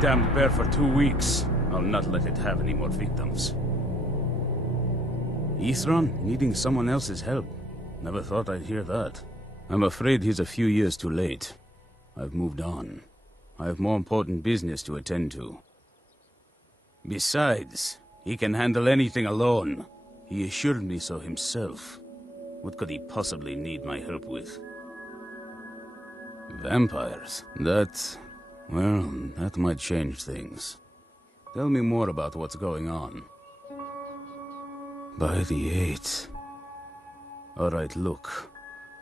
damned bear for 2 weeks. I'll not let it have any more victims. Ithran needing someone else's help. Never thought I'd hear that. I'm afraid he's a few years too late. I've moved on. I have more important business to attend to. Besides, he can handle anything alone. He assured me so himself. What could he possibly need my help with? Vampires? Well, that might change things. Tell me more about what's going on. By the 8th. Alright, look.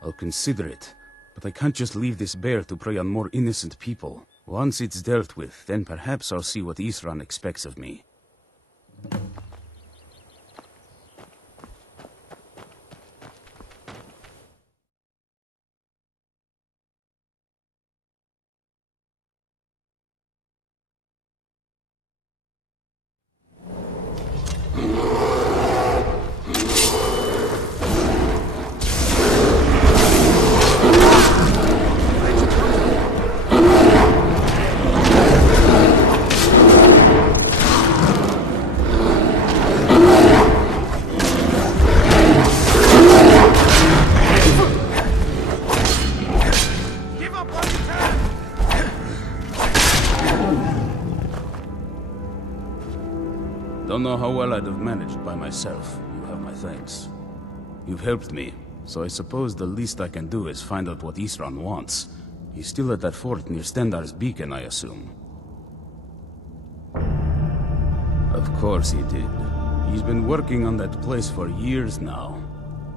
I'll consider it. But I can't just leave this bear to prey on more innocent people. Once it's dealt with, then perhaps I'll see what Ithran expects of me. Don't know how well I'd have managed by myself. You have my thanks. You've helped me, so I suppose the least I can do is find out what Ithran wants. He's still at that fort near Stendar's beacon, I assume. Of course he did. He's been working on that place for years now.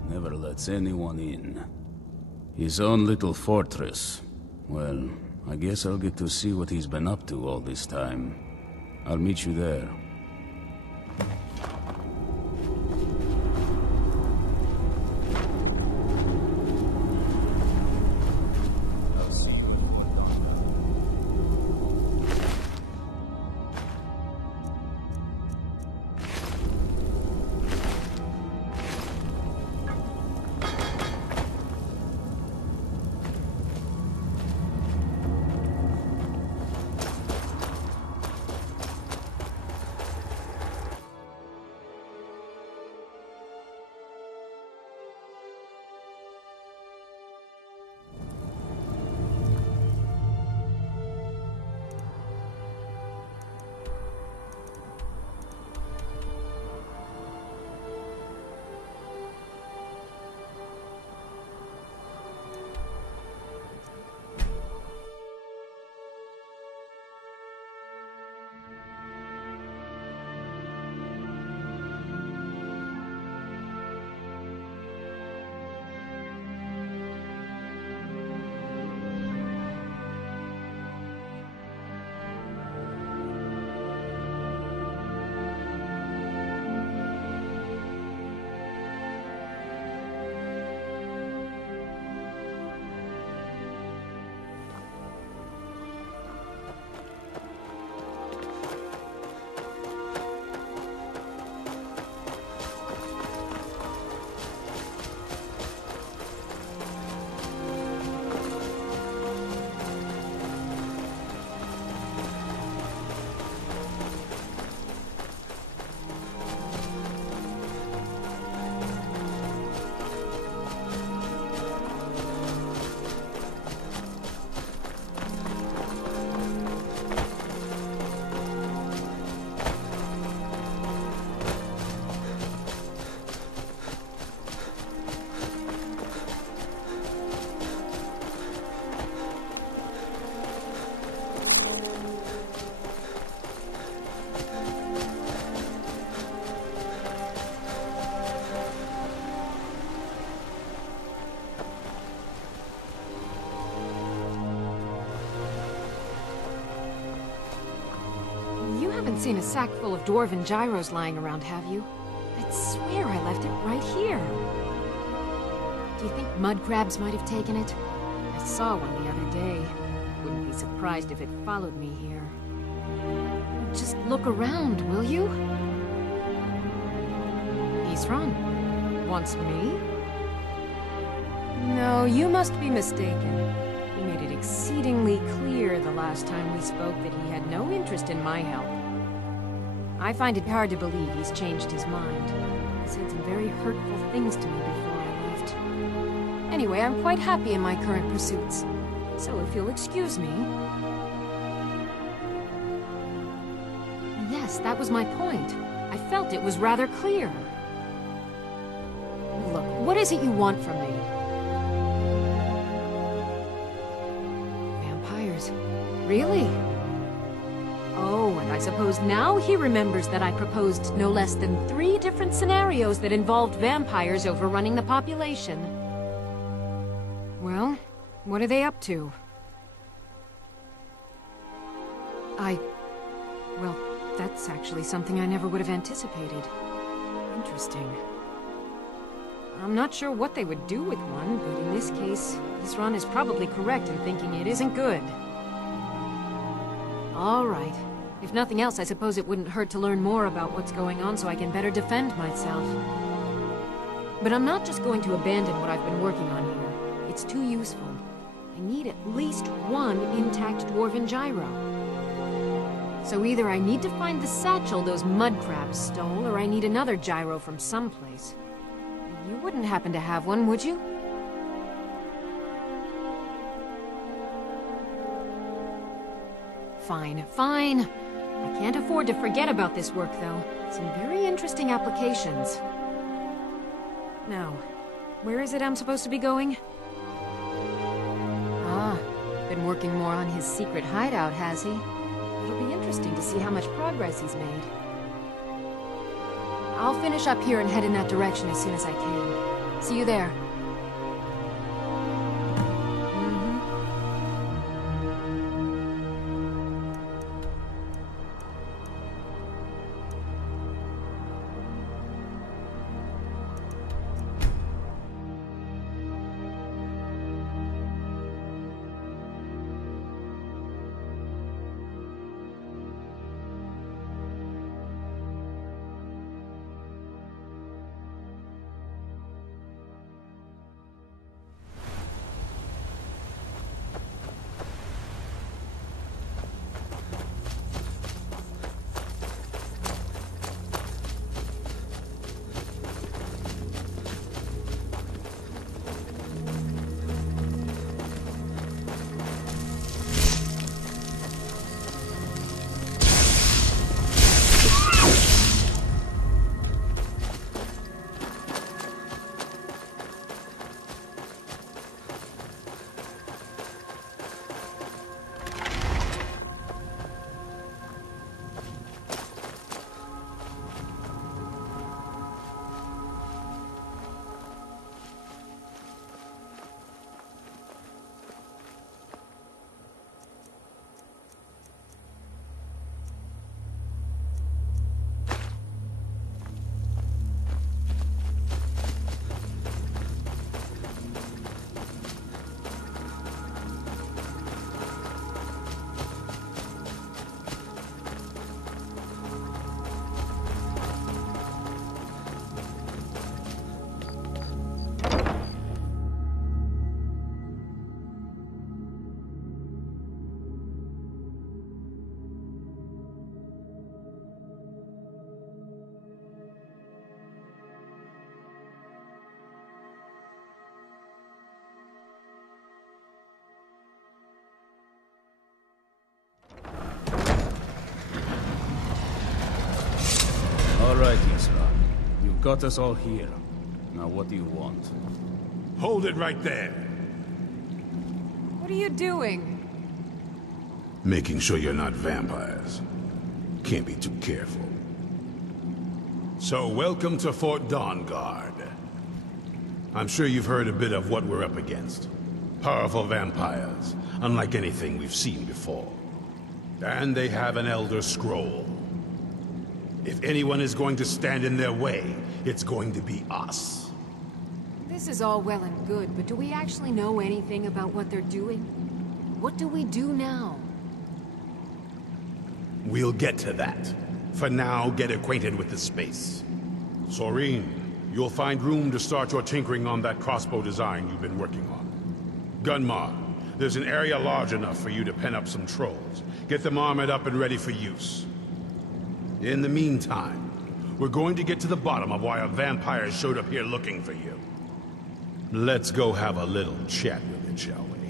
Never lets anyone in. His own little fortress. Well, I guess I'll get to see what he's been up to all this time. I'll meet you there. Seen a sack full of dwarven gyros lying around, have you? I'd swear I left it right here. Do you think mud crabs might have taken it? I saw one the other day. Wouldn't be surprised if it followed me here. Just look around, will you? Ithran wants me? No, you must be mistaken. He made made it exceedingly clear the last time we spoke that he had no interest in my help. I find it hard to believe he's changed his mind. He said some very hurtful things to me before I left. Anyway, I'm quite happy in my current pursuits. So if you'll excuse me... Yes, that was my point. I felt it was rather clear. Look, what is it you want from me? Vampires. Really? Oh, and I suppose now he remembers that I proposed no less than 3 different scenarios that involved vampires overrunning the population. Well, what are they up to? Well, that's actually something I never would have anticipated. Interesting. I'm not sure what they would do with one, but in this case, Isran is probably correct in thinking it isn't good. All right. If nothing else, I suppose it wouldn't hurt to learn more about what's going on so I can better defend myself. But I'm not just going to abandon what I've been working on here. It's too useful. I need at least 1 intact dwarven gyro. So either I need to find the satchel those mud crabs stole, or I need another gyro from someplace. You wouldn't happen to have one, would you? Fine, fine. I can't afford to forget about this work, though. Some very interesting applications. Now, where is it I'm supposed to be going? Ah, been working more on his secret hideout, has he? It'll be interesting to see how much progress he's made. I'll finish up here and head in that direction as soon as I can. See you there. All right, Isran. You've got us all here. Now what do you want? Hold it right there. What are you doing? Making sure you're not vampires. Can't be too careful. So, welcome to Fort Dawnguard. I'm sure you've heard a bit of what we're up against. Powerful vampires, unlike anything we've seen before. And they have an Elder Scroll. If anyone is going to stand in their way, it's going to be us. This is all well and good, but do we actually know anything about what they're doing? What do we do now? We'll get to that. For now, get acquainted with the space. Soreen, you'll find room to start your tinkering on that crossbow design you've been working on. Gunmar, There's an area large enough for you to pen up some trolls. Get them armored up and ready for use. In the meantime, we're going to get to the bottom of why a vampire showed up here looking for you. Let's go have a little chat with it, shall we?